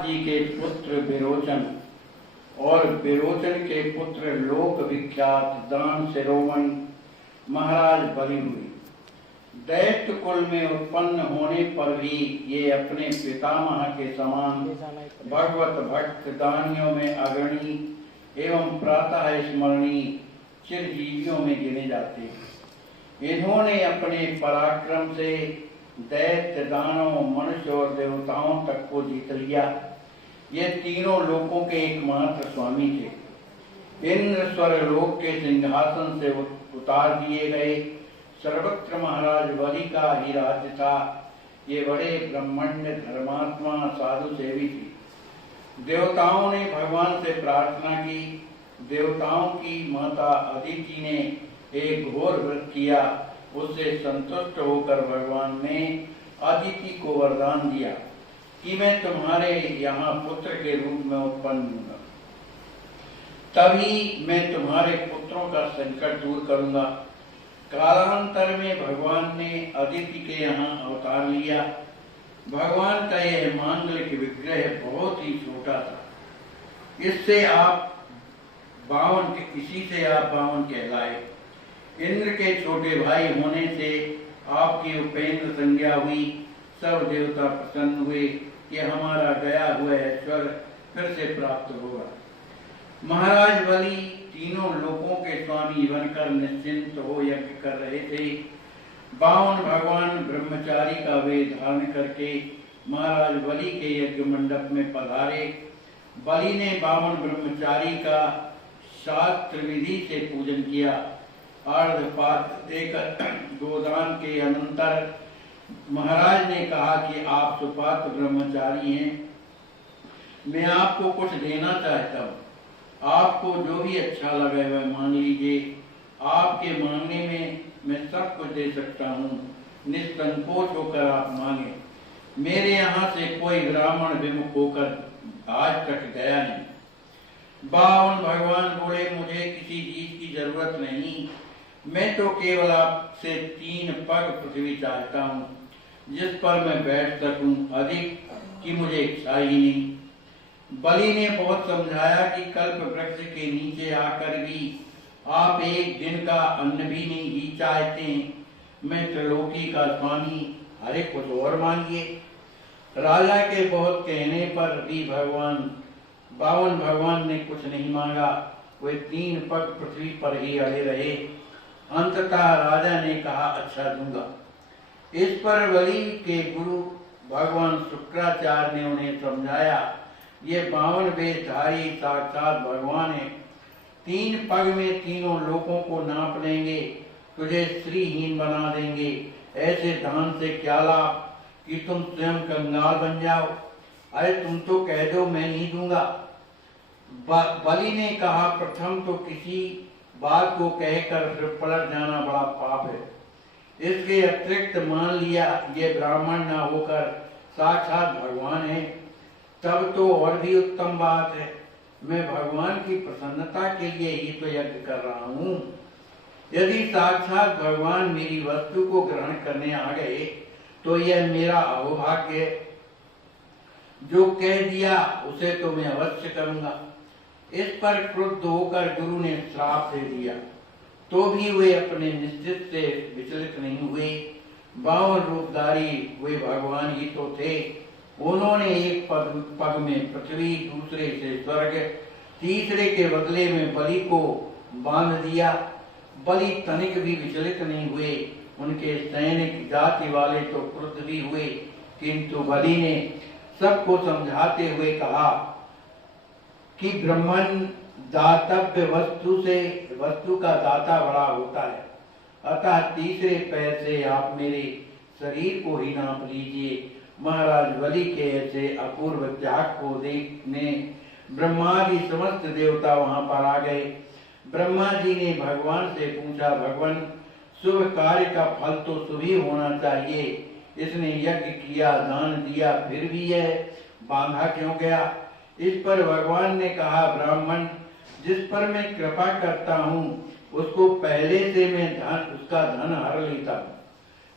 प्रहलाद जी के पुत्र विरोचन और विरोचन के पुत्र लोक विख्यात दान शिरोमणि महाराज बलि हुए। दैत्य कुल में उत्पन्न होने पर भी ये अपने पितामह के समान भगवत भक्त दानियों में अग्रणी एवं प्रातः स्मरणीय चिरजीवियों में गिने जाते हैं। इन्होंने अपने पराक्रम से दैत्य, दानव, मनुष्य और देवताओं तक को जीत लिया। ये तीनों लोकों के एकमात्र स्वामी थे। इंद्र स्वर्गलोक के सिंहासन से उतार दिए गए। सर्वत्र महाराज बलि का ही राज्य था। ये बड़े ब्रह्मण्य, धर्मात्मा, साधु सेवी थे। देवताओं ने भगवान से प्रार्थना की। देवताओं की माता अदिति ने एक घोर व्रत किया। उससे संतुष्ट होकर भगवान ने अदिति को वरदान दिया कि मैं तुम्हारे यहाँ पुत्र के रूप में उत्पन्न होऊंगा, तभी मैं तुम्हारे पुत्रों का संकट दूर करूंगा। कालांतर में भगवान ने अदिति के यहाँ अवतार लिया। भगवान का यह मांगलिक विग्रह बहुत ही छोटा था। इसी से आप बावन कहलाए। इंद्र के छोटे भाई होने से आपकी उपेंद्र संज्ञा हुई। सब देवता प्रसन्न हुए कि हमारा गया हुआ ऐश्वर्य फिर से प्राप्त होगा। महाराज बलि तीनों लोकों के स्वामी बनकर निश्चिंत हो यज्ञ कर रहे थे। 52 भगवान ब्रह्मचारी का वेश धारण करके महाराज बलि के यज्ञ मंडप में पधारे। बलि ने 52 ब्रह्मचारी का शास्त्र विधि से पूजन किया। अर्धपात्र देकर गोदान के अनंतर महाराज ने कहा कि आप सुपात्र ब्रह्मचारी हैं, मैं आपको कुछ देना चाहता हूँ। आपको जो भी अच्छा लगे वह मांग लीजिए। आपके मांगने में मैं सब कुछ दे सकता हूँ। निसंकोच होकर आप मांगे। मेरे यहाँ से कोई ब्राह्मण विमुख होकर आज तक गया नहीं। 52 भगवान बोले, मुझे किसी चीज की जरूरत नहीं। मैं तो केवल आपसे 3 पग पृथ्वी चाहता हूँ जिस पर मैं बैठ सकूं। अधिक की मुझे इच्छा ही नहीं। बलि ने बहुत समझाया कि कल्प वृक्ष के नीचे आकर भी आप एक दिन का अन्न भी नहीं ही चाहते। मैं त्रिलोकी का स्वामी, अरे कुछ और मांगिए। राजा के बहुत कहने पर भी 52 भगवान ने कुछ नहीं मांगा। वे 3 पग पृथ्वी पर ही अड़े रहे। अंततः राजा ने कहा, अच्छा दूंगा। इस पर बलि के गुरु भगवान शुक्राचार्य ने उन्हें समझाया, ये 52 वेशधारी साक्षात भगवान है। 3 पग में तीनों लोकों को नाप लेंगे, तुझे श्रीहीन बना देंगे। ऐसे दान से क्या लाभ कि तुम स्वयं कंगाल बन जाओ। अरे तुम तो कह दो, मैं नहीं दूंगा। बलि ने कहा, प्रथम तो किसी बात को कहकर फिर पलट जाना बड़ा पाप है। इसके अतिरिक्त मान लिया ये ब्राह्मण न होकर साक्षात भगवान है, तब तो और भी उत्तम बात है। मैं भगवान की प्रसन्नता के लिए ही तो यज्ञ कर रहा हूँ। यदि साक्षात भगवान मेरी वस्तु को ग्रहण करने आ गए तो यह मेरा अहोभाग्य है। जो कह दिया उसे तो मैं अवश्य करूंगा। इस पर क्रुद्ध होकर गुरु ने श्राप दे दिया, तो भी वे अपने निश्चित से विचलित नहीं हुए। 52 रूपधारी वे भगवान ही तो थे। उन्होंने एक पग में पृथ्वी, दूसरे से स्वर्ग, तीसरे के बदले में बलि को बांध दिया। बलि तनिक भी विचलित नहीं हुए। उनके सैनिक जाति वाले तो क्रुद्ध भी हुए, किंतु बलि ने सबको समझाते हुए कहा कि ब्राह्मण दातव्य वस्तु का दाता बड़ा होता है। अतः तीसरे पैर से आप मेरे शरीर को ही नाप लीजिए। महाराज बलि के ऐसे अपूर्व त्याग को देखने ब्रह्मादि समस्त देवता वहां पर आ गए। ब्रह्मा जी ने भगवान से पूछा, भगवान शुभ कार्य का फल तो शुभ ही होना चाहिए। इसने यज्ञ किया, दान दिया, फिर भी यह बांधा क्यों गया? इस पर भगवान ने कहा, ब्राह्मण जिस पर मैं कृपा करता हूँ उसको पहले से मैं उसका धन हर लेता हूँ।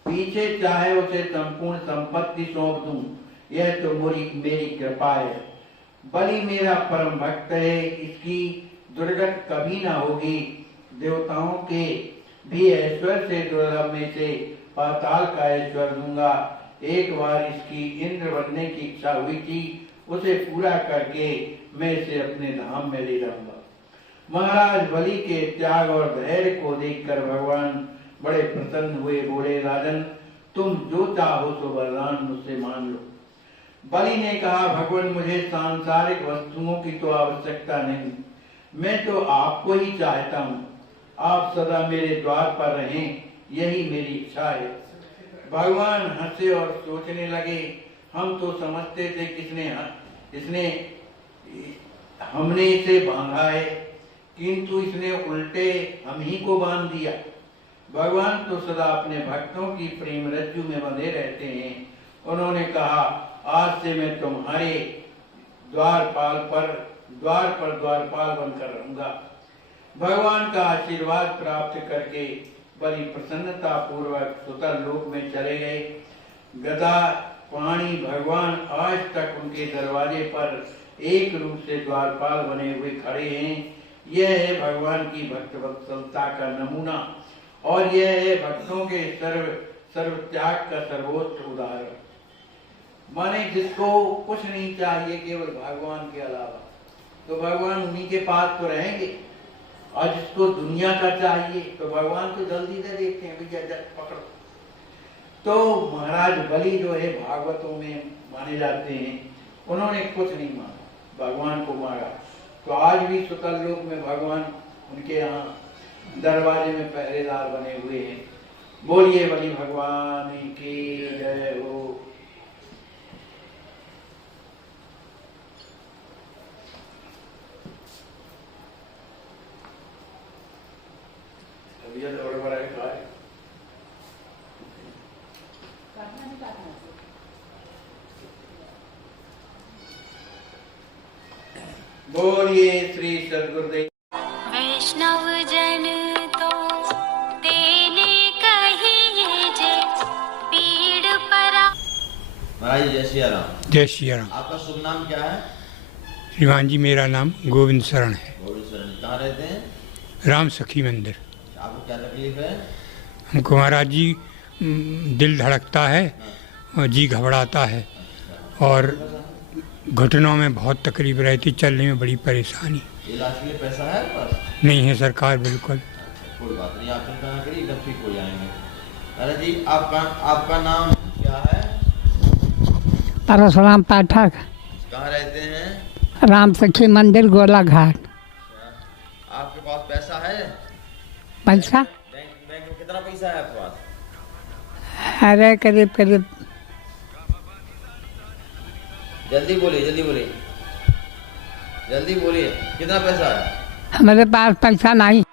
पीछे चाहे उसे संपूर्ण संपत्ति सौंप दूं, यह तो मेरी कृपा है। बलि मेरा परम भक्त है, इसकी दुर्गत कभी ना होगी। देवताओं के भी ऐश्वर्य से दुर्लभ में से पाताल का ऐश्वर्य दूंगा। एक बार इसकी इंद्र बनने की इच्छा हुई थी, उसे पूरा करके मैं इसे अपने धाम में ले जाऊंगा। महाराज बलि के त्याग और धैर्य को देखकर भगवान बड़े प्रसन्न हुए। बोले, राजन, तुम जो चाहो तो वरदान मुझसे मांग लो। बलि ने कहा, भगवान, मुझे सांसारिक वस्तुओं की तो आवश्यकता नहीं, मैं तो आपको ही चाहता हूँ। आप सदा मेरे द्वार पर रहें, यही मेरी इच्छा है। भगवान हंसे और सोचने लगे, हम तो समझते थे इसने हमने इसे बांधा है, किंतु इसने उल्टे हम ही को बांध दिया। भगवान तो सदा अपने भक्तों की प्रेम रज्जु में बंधे रहते हैं। उन्होंने कहा, आज से मैं तुम्हारे द्वारपाल बनकर रहूंगा। भगवान का आशीर्वाद प्राप्त करके बलि प्रसन्नता पूर्वक सुतल लोक में चले गए। गदा पाणी भगवान आज तक उनके दरवाजे पर एक रूप से द्वारपाल बने हुए खड़े हैं। यह है भगवान की भक्त वत्सलता का नमूना, और यह है भक्तों के सर्व त्याग का सर्वोच्च उदाहरण। माने जिसको कुछ नहीं चाहिए केवल भगवान के अलावा, तो भगवान उन्हीं के पास तो रहेंगे। और जिसको दुनिया का चाहिए तो भगवान तो जल्दी से देखते हैं, भैया जब पकड़ो। तो महाराज बलि जो है भागवतों में माने जाते हैं, उन्होंने कुछ नहीं मांगा, भगवान को मांगा। तो आज भी सुतल लोक में भगवान उनके यहाँ दरवाजे में पहरेदार बने हुए हैं। बोलिए बलि भगवान की जय हो। बोलिए श्री सद्गुरुदेव। वैष्णव जन तो तेने कहिए जे पीड़ परा। महाराज जय सिया राम। जय सिया राम। आपका शुभ नाम क्या है? श्रीमान जी, मेरा नाम गोविंद शरण है। गोविंद शरण। कहाँ रहते हैं? राम सखी मंदिर। आपको क्या तकलीफ है? हमको महाराज जी दिल धड़कता है और जी घबराता है, और घुटनों में बहुत तकलीफ रहती, चलने में बड़ी परेशानी। इलाज के लिए पैसा है आपके पास? नहीं है सरकार, बिल्कुल। कोई बात नहीं, आप चिंता ना करिए, एकदम ठीक हो जाएंगे। अरे जी, आपका नाम क्या है? परशुराम पाठक। कहाँ रहते हैं? राम सखी मंदिर, गोला घाट। आपके पास पैसा है? पैसा? बैंक में कितना पैसा है आपके पास? अरे करीब करीब। जल्दी बोलिए, जल्दी बोलिए, कितना पैसा है? हमारे पास पैसा नहीं।